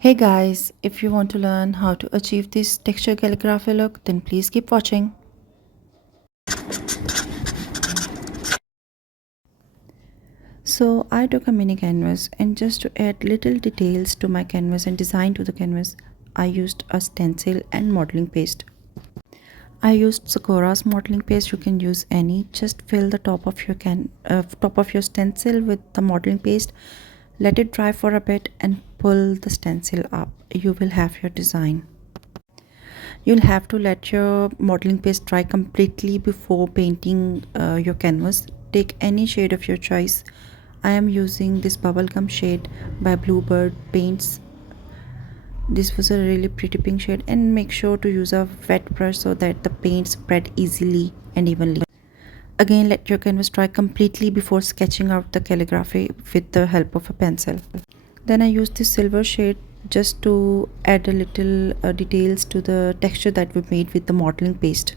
Hey guys, if you want to learn how to achieve this texture calligraphy look, then please keep watching. So I took a mini canvas, and just to add little details to my canvas and design to the canvas, I used a stencil and modeling paste. I used Sakura's modeling paste. You can use any. Just fill the top of your stencil with the modeling paste. Let it dry for a bit and pull the stencil up. You will have your design. You'll have to let your modeling paste dry completely before painting your canvas. Take any shade of your choice. I am using this bubblegum shade by Bluebird Paints. This was a really pretty pink shade, and make sure to use a wet brush so that the paint spread easily and evenly. Again, let your canvas dry completely before sketching out the calligraphy with the help of a pencil. Then I use this silver shade just to add a little details to the texture that we made with the modeling paste.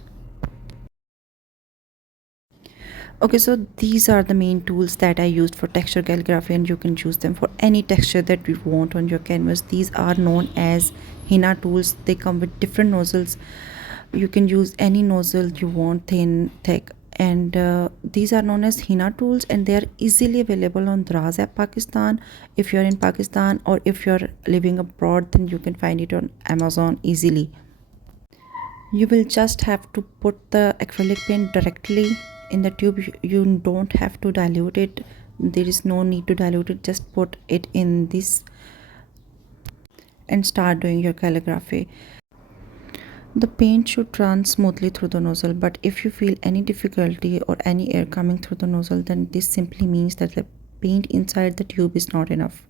Okay, so these are the main tools that I used for texture calligraphy, and you can use them for any texture that you want on your canvas. These are known as henna tools. They come with different nozzles. You can use any nozzle you want, thin, thick, and these are known as henna tools, and they are easily available on Draz app Pakistan. If you're in Pakistan or if you're living abroad, then you can find it on Amazon easily. You will just have to put the acrylic paint directly in the tube. You don't have to dilute it. There is no need to dilute it. Just put it in this and start doing your calligraphy. The paint should run smoothly through the nozzle, but if you feel any difficulty or any air coming through the nozzle, then this simply means that the paint inside the tube is not enough.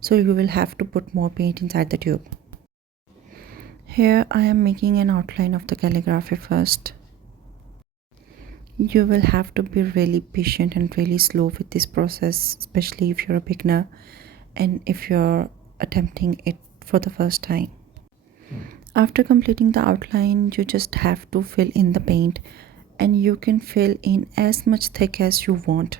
So you will have to put more paint inside the tube. Here I am making an outline of the calligraphy first. You will have to be really patient and really slow with this process, especially if you're a beginner and if you're attempting it for the first time. After completing the outline, you just have to fill in the paint, and you can fill in as much thick as you want.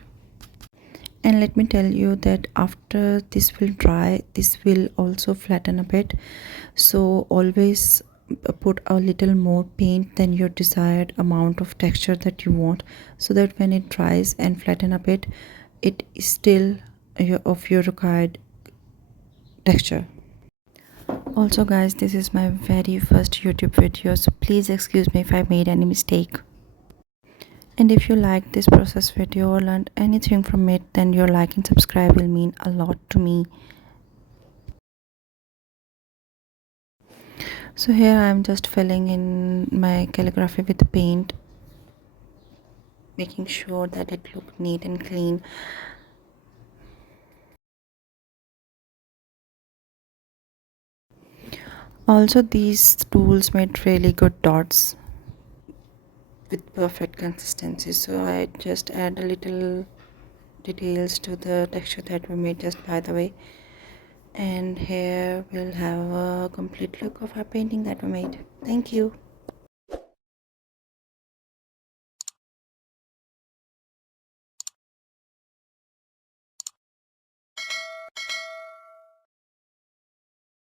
And let me tell you that after this will dry, this will also flatten a bit. So always put a little more paint than your desired amount of texture that you want, so that when it dries and flatten a bit, it is still of your required texture. Also guys, this is my very first YouTube video, so please excuse me if I made any mistake. And if you like this process video or learned anything from it, then your like and subscribe will mean a lot to me. So here I am just filling in my calligraphy with the paint, making sure that it looks neat and clean. Also, these tools made really good dots with perfect consistency, so I just add a little details to the texture that we made just by the way. And here we'll have a complete look of our painting that we made. Thank you.